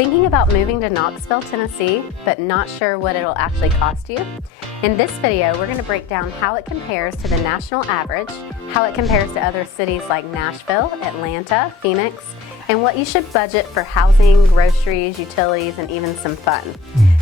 Thinking about moving to Knoxville, Tennessee, but not sure what it'll actually cost you? In this video, we're going to break down how it compares to the national average, how it compares to other cities like Nashville, Atlanta, Phoenix, and what you should budget for housing, groceries, utilities, and even some fun.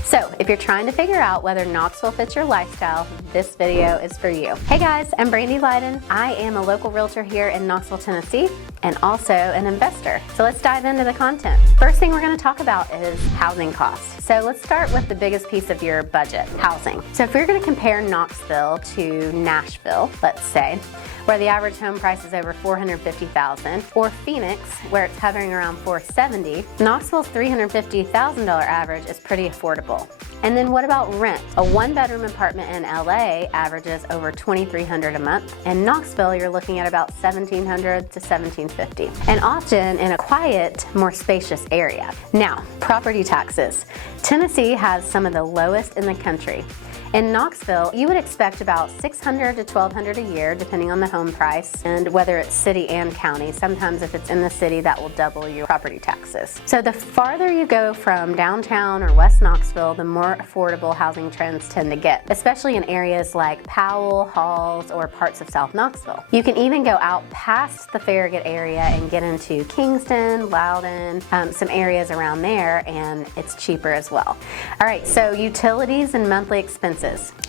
So, if you're trying to figure out whether Knoxville fits your lifestyle, this video is for you. Hey guys, I'm Brandy Leiden. I am a local realtor here in Knoxville, Tennessee, and also an investor. So let's dive into the content. First thing we're going to talk about is housing costs. So let's start with the biggest piece of your budget, housing. So if you're going to compare Knoxville to Nashville, let's say, where the average home price is over $450,000, or Phoenix, where it's hovering around $470,000, Knoxville's $350,000 average is pretty affordable. And then what about rent? A one-bedroom apartment in LA averages over $2,300 a month. In Knoxville, you're looking at about $1,700 to $1,750, and often in a quiet, more spacious area. Now, property taxes. Tennessee has some of the lowest in the country. In Knoxville, you would expect about $600 to $1,200 a year, depending on the home price and whether it's city and county. Sometimes if it's in the city, that will double your property taxes. So the farther you go from downtown or West Knoxville, the more affordable housing trends tend to get, especially in areas like Powell, Halls, or parts of South Knoxville. You can even go out past the Farragut area and get into Kingston, Loudon, some areas around there, and it's cheaper as well. All right, so utilities and monthly expenses.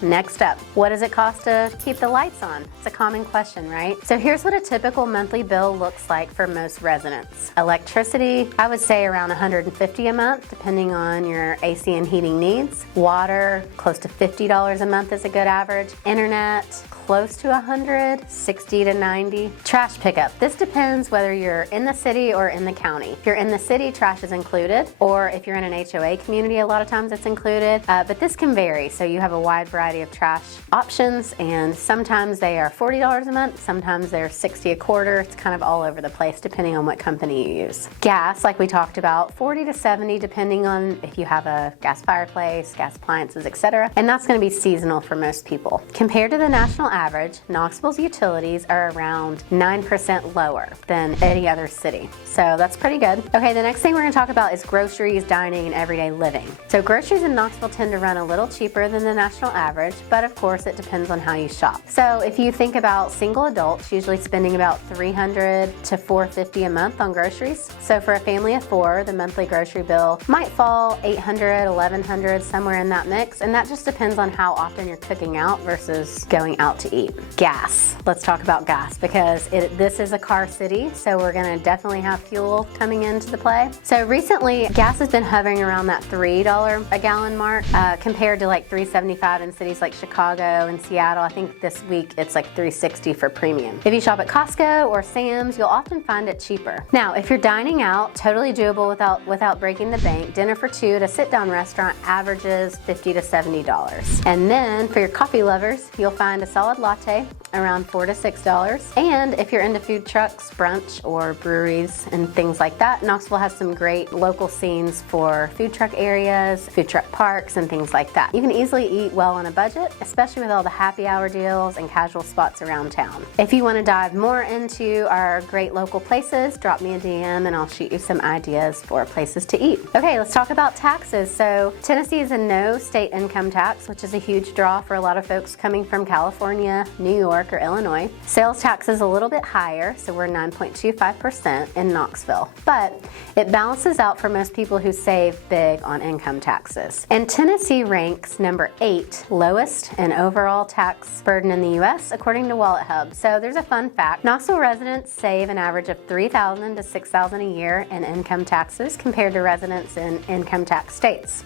Next up, what does it cost to keep the lights on? It's a common question, right? So here's what a typical monthly bill looks like for most residents. Electricity, I would say around $150 a month, depending on your AC and heating needs. Water, close to $50 a month is a good average. Internet, close to $100, $60 to $90. Trash pickup. This depends whether you're in the city or in the county. If you're in the city, trash is included, or if you're in an HOA community, a lot of times it's included, but this can vary. So you have a wide variety of trash options, and sometimes they are $40 a month, sometimes they're $60 a quarter. It's kind of all over the place depending on what company you use. Gas, like we talked about, $40 to $70 depending on if you have a gas fireplace, gas appliances, etc. And that's going to be seasonal for most people. Compared to the national average, Knoxville's utilities are around 9% lower than any other city. So that's pretty good. Okay, the next thing we're going to talk about is groceries, dining, and everyday living. So groceries in Knoxville tend to run a little cheaper than the national average, but of course it depends on how you shop. So if you think about single adults, usually spending about $300 to $450 a month on groceries. So for a family of four, the monthly grocery bill might fall $800, $1,100, somewhere in that mix, and that just depends on how often you're cooking out versus going out to eat. Gas. Let's talk about gas because this is a car city, so we're going to definitely have fuel coming into the play. So recently, gas has been hovering around that $3 a gallon mark compared to like $3.75 in cities like Chicago and Seattle. I think this week it's like $3.60 for premium. If you shop at Costco or Sam's, you'll often find it cheaper. Now, if you're dining out, totally doable without breaking the bank. Dinner for two at a sit-down restaurant averages $50 to $70. And then for your coffee lovers, you'll find a solid latte around $4 to $6. And if you're into food trucks, brunch, or breweries and things like that, Knoxville has some great local scenes for food truck areas, food truck parks, and things like that. You can easily eat well on a budget, especially with all the happy hour deals and casual spots around town. If you want to dive more into our great local places, drop me a DM and I'll shoot you some ideas for places to eat. Okay, let's talk about taxes. So Tennessee is a no state income tax, which is a huge draw for a lot of folks coming from California, New York, or Illinois. Sales tax is a little bit higher, so we're 9.25% in Knoxville, but it balances out for most people who save big on income taxes. And Tennessee ranks number 8 lowest in overall tax burden in the U.S. according to Wallet Hub. So there's a fun fact. Knoxville residents save an average of $3,000 to $6,000 a year in income taxes compared to residents in income tax states.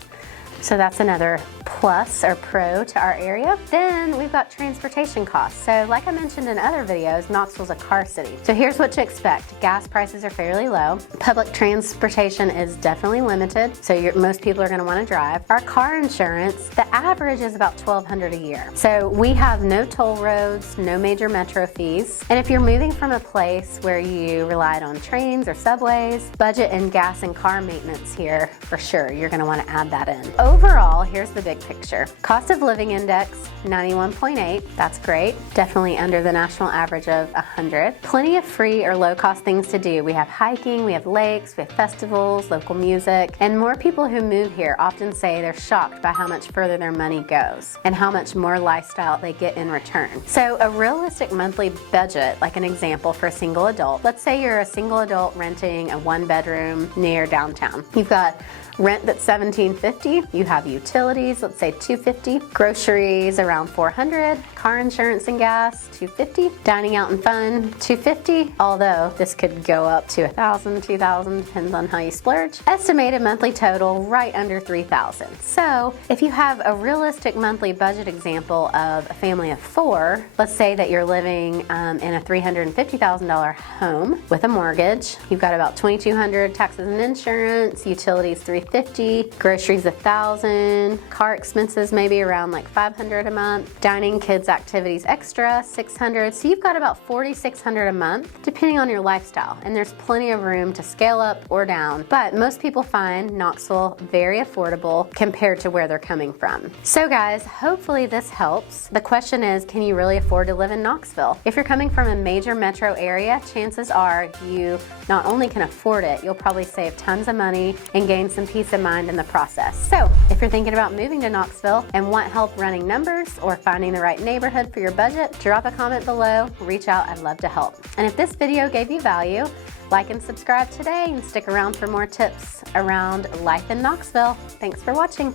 So that's another plus or pro to our area. Then we've got transportation costs. So like I mentioned in other videos, Knoxville's a car city. So here's what to expect. Gas prices are fairly low. Public transportation is definitely limited, so most people are gonna wanna drive. Our car insurance, the average is about $1,200 a year. So we have no toll roads, no major metro fees. And if you're moving from a place where you relied on trains or subways, budget in gas and car maintenance here for sure. You're gonna wanna add that in. overall, here's the big picture. Cost of living index, 91.8. That's great. Definitely under the national average of 100. Plenty of free or low cost things to do. We have hiking, we have lakes, we have festivals, local music, and more people who move here often say they're shocked by how much further their money goes and how much more lifestyle they get in return. So a realistic monthly budget, like an example for a single adult, let's say you're a single adult renting a 1-bedroom near downtown. You've got rent that's $1,750, you have utilities, let's say $250, groceries around $400, car insurance and gas $250, dining out and fun $250, although this could go up to $1,000, $2,000, depends on how you splurge. Estimated monthly total right under $3,000. So if you have a realistic monthly budget example of a family of 4, let's say that you're living in a $350,000 home with a mortgage, you've got about $2,200 taxes and insurance, utilities $350, groceries $1,000, car expenses maybe around like $500 a month, dining, kids activities extra $600. So you've got about $4,600 a month depending on your lifestyle, and there's plenty of room to scale up or down, but most people find Knoxville very affordable compared to where they're coming from. So guys, hopefully this helps. The question is, can you really afford to live in Knoxville? If you're coming from a major metro area, chances are you not only can afford it, you'll probably save tons of money and gain some peace of mind in the process. So if you're thinking about moving to Knoxville and want help running numbers or finding the right neighborhood for your budget, drop a comment below, reach out, I'd love to help. And if this video gave you value, like and subscribe today and stick around for more tips around life in Knoxville. Thanks for watching.